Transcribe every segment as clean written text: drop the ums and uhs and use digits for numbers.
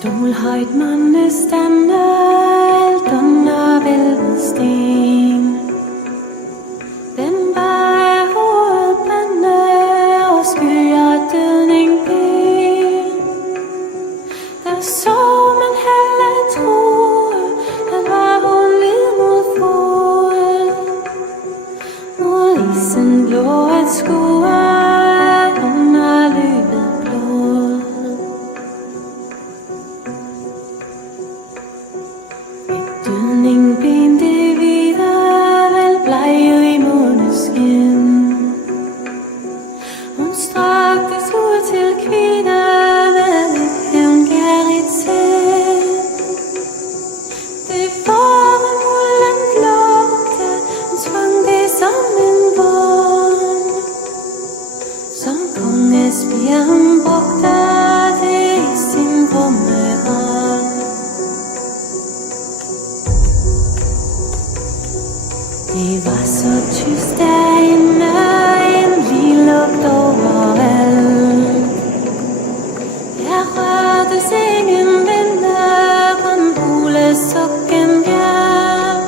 Stolhøjt månestande, alt under vælvet sten. Den bare hovedpande og skyer dødning ben. Der så man heller troede, at var hun lid mod fod. Mod isen blå at skue under løbet blod. Dødning ben det videre, vel blege i måneskin. Hun straktes ud til kvinder med et hævngærigt sind. Det var en muldent lugte, hun svang det som en vogn. Som kongespirer hun brugte det i sin grumme hånd. Det var så tyst derinde, en lige lugt overalt. Der rørtes ingen vinde, kun fuglesuggen bjerg.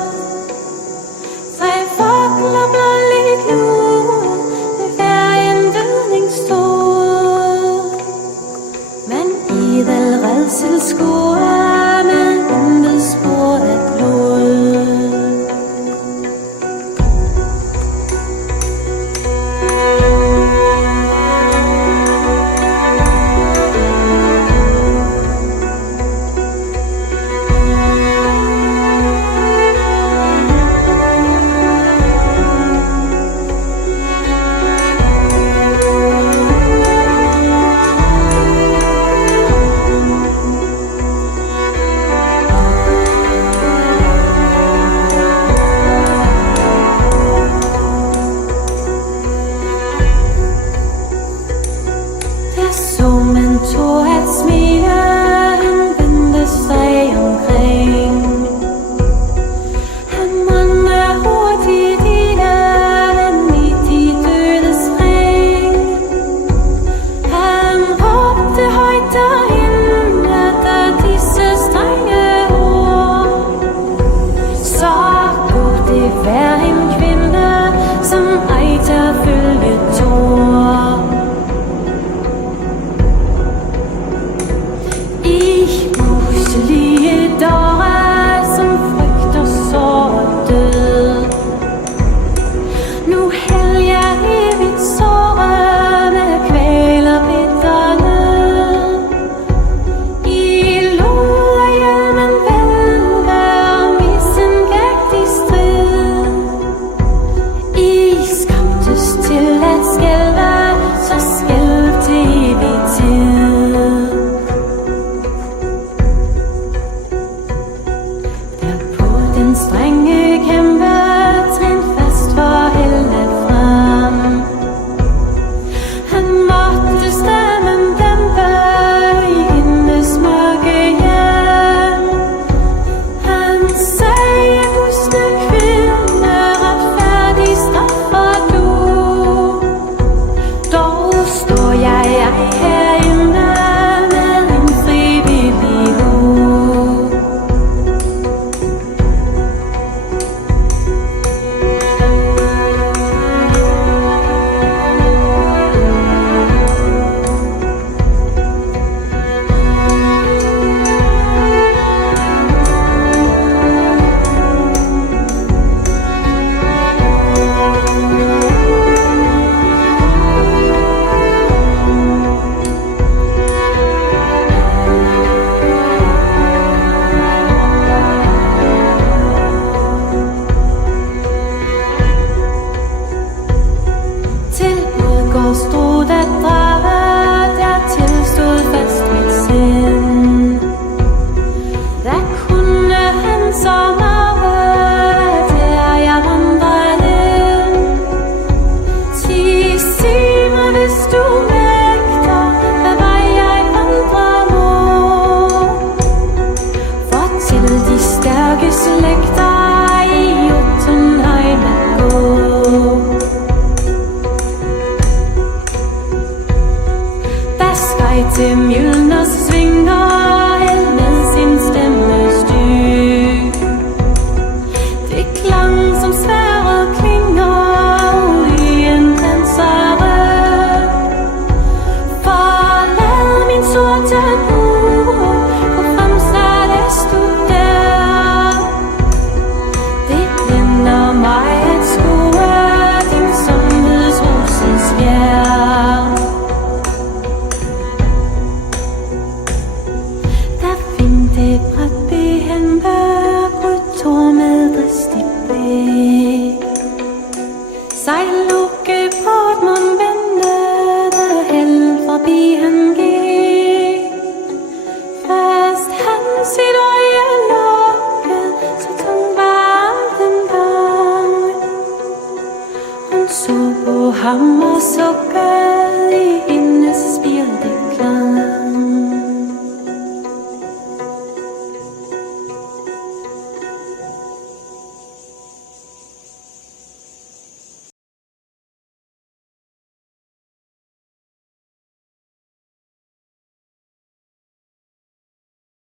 3 fugler blåligt lue, ved hver en dødning stod. Men idel redsel skue, men intet spor af blod. si du